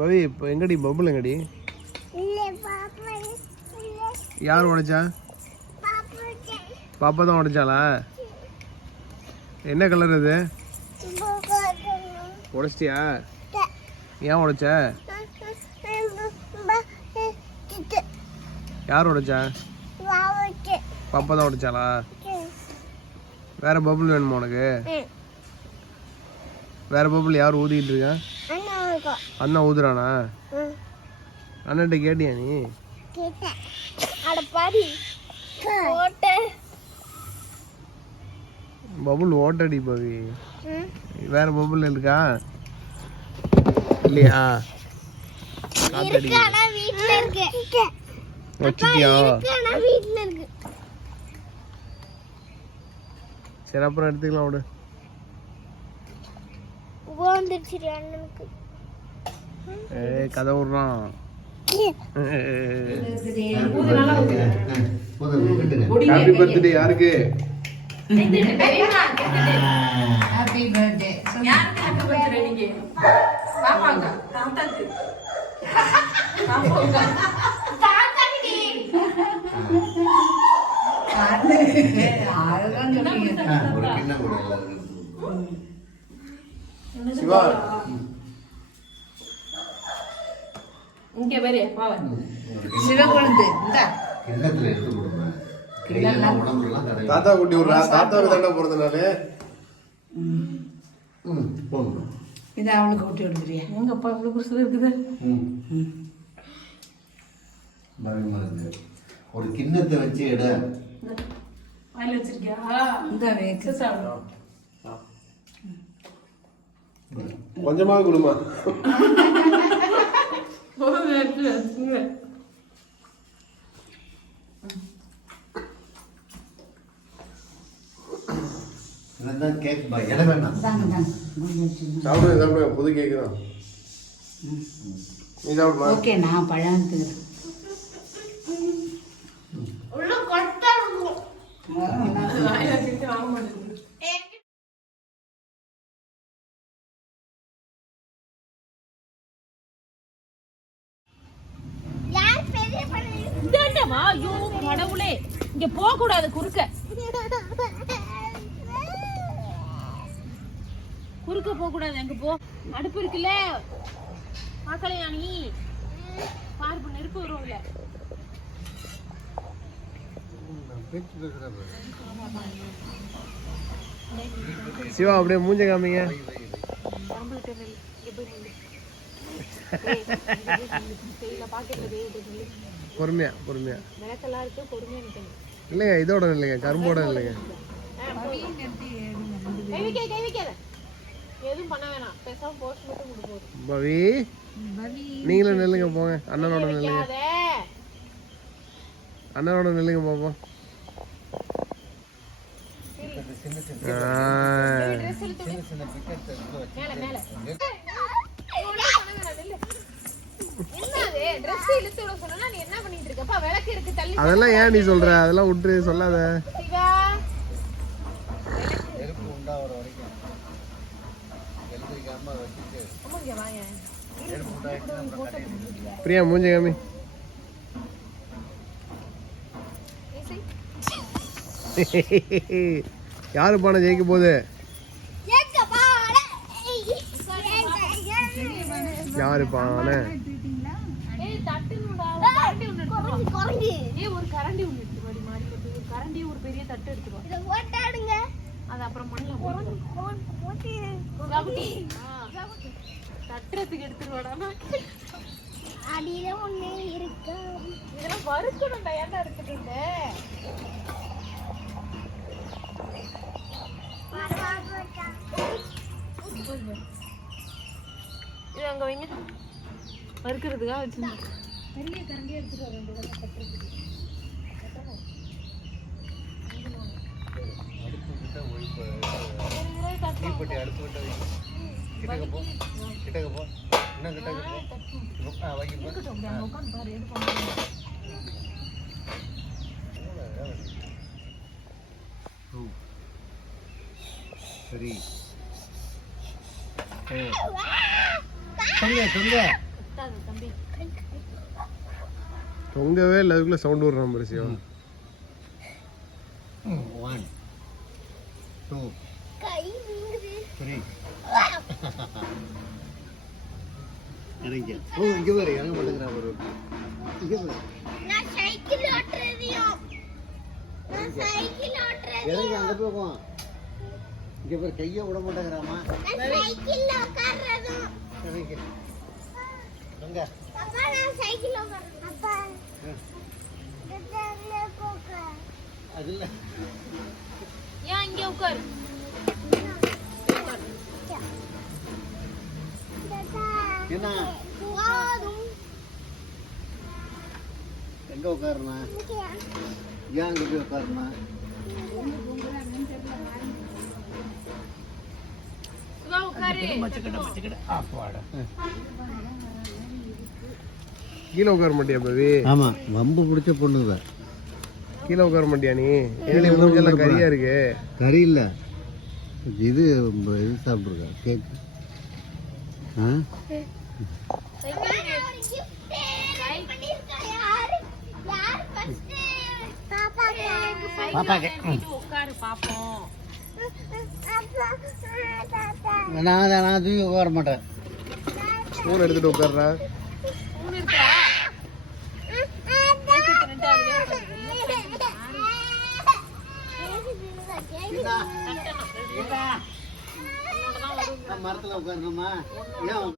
பவி இப்போ எங்கடி பபுள் எங்கடி? யார் உடைச்சா? பாப்பா தான் உடைச்சாளா? என்ன கலர் இது? உடைச்சிட்டியா? ஏன் உடைச்ச? யார் உடைச்சா? பாப்பா தான் உடைச்சாளா? வேற பபுள் வேணுமா உனக்கு? வேற பபுள் யார் ஊதிக்கிட்டு இருக்கா? அண்ணா ஊதுறானா? அண்ணன்ட்ட கேட்டியா நீ? பபுள் ஓட்டடி பவி. வேற பபுள் இருக்கா இல்லையா? வச்சிட்டியா? சரி அப்புறம் எடுத்துக்கலாம் விடு. கதை விடுறான். ஹாப்பி பர்த்டே யாருக்கு? Happy birthday. யாருக்கு ஹாப்பி பர்த்டே நீங்க? பாப்பாங்க. தாத்தாக்கு. பாப்பாங்க. தாத்தாக்கு. ஆளுதான் சொல்றீங்க. ஒரு கிண்ண கூட எல்லாரும். சிவா இங்க பாரு பாவா. சிவகுழந்தை இந்தா கிண்ணத்துல எடுத்து கொடுங்க. கையெல்லாம் உடம்புலாம் தடவி. தாத்தா குட்டி விடுறா. தாத்தாவுக்கு தாண்டா பிறந்தனாலே. போங்க. இதை அவளுக்கு ஊட்டி விடுறியா? எங்க அப்பா இவ்வளவு குருசு இருக்குது. மருந்து ஒரு கிண்ணத்தை வச்சு எட வாயில வச்சிருக்கியா? இந்த வேக சாப்பிடும். கொஞ்சமா குடுமா. கேக் பாய் இடம் வேண்டாம். சாப்பிடுங்க சாப்பிடுங்க. புது கேக்கு தான். நீ சாப்பிடுமா? ஓகே நான் பழம் எடுத்துக்கிறேன். இங்க போக கூடாது. குறுக்க போக கூடாது. அங்க போ. அடுப்பு இருக்குல்ல பாக்கலையா நீ? பாரு நெருப்பு வரும்ல. சிவா அப்படியே மூஞ்ச காமிங்க. பொறுமையா பொறுமையா இல்லைங்க. இதோட இல்லைங்க, கரும்போட இல்லைங்க. பவி நீங்களும் நெல்லுங்க போங்க. அண்ணனோட நெல்லுங்க. அண்ணனோட நெல்லுங்க போப்போம். அதெல்லாம் ஏன் நீ சொல்ற? அதெல்லாம் விட்டு சொல்லாத. பிரியா மூஞ்ச காமி. யாரு பானை ஜெயிக்க போகுது? யாரு பானை? ஒரு கரண்டி ஒண்ணு எடுத்து மாடி மாடி ஒரு கரண்டி ஒரு பெரிய தட்டு எடுத்துருவா. அது அப்புறம் பண்ணலாம். தட்டுறதுக்கு எடுத்துருவாடா. அடியில ஒண்ணு இருக்கு. இதெல்லாம் வறுக்கணும்டா. ஏன்டா இருக்குது? இது அங்க வைங்க. வறுக்கிறதுக்காக வச்சிருந்தேன். பெரிய கரண்டியா எடுத்துட்டு வரேன். சரி சொல்லுங்க சொல்லுங்க. கத்தாது தம்பி. தொங்கவே இல்லை, அதுக்குள்ள சவுண்ட் வரும் பாரு சிவா. 1 2 3 இறங்க. ஓ இங்க பாரு இறங்க மாட்டேங்கிறா பாரு. இங்க பாரு. நான் சைக்கிள் ஓட்டுறதையும் இறங்கி அங்க போகும். இங்க பாரு கையை விட மாட்டேங்கிறாமா. சைக்கிள்ல உட்கார்றதும் இறங்க. அங்க. அப்பா நான் சைக்கிள்ல உட்கார்றேன். அப்பா இதுல போக அதுல ஏன் இங்கே உட்காரு. என்ன வாதும் எங்க உட்காருனா? ஏன் அங்க போய் உட்காருனா? சிவா உட்காரு. கீழே உட்கார மாட்டியா பவி? ஆமா வம்பு பிடிச்ச பொண்ணுதான். கீழே உட்கார மாட்டியா நீ? என்னடி மூஞ்செல்லாம் கரியா இருக்கு. கறி இல்ல இது இது சாப்பிட்ருக்கா கேக். உட்காரு பாப்போம். நான் தூக்கி உட்கார மாட்டேன். ஸ்பூன் எடுத்துட்டு உட்கார்றா. மூணு இருக்கா? மரத்துல உட்காரணுமா? ஏன்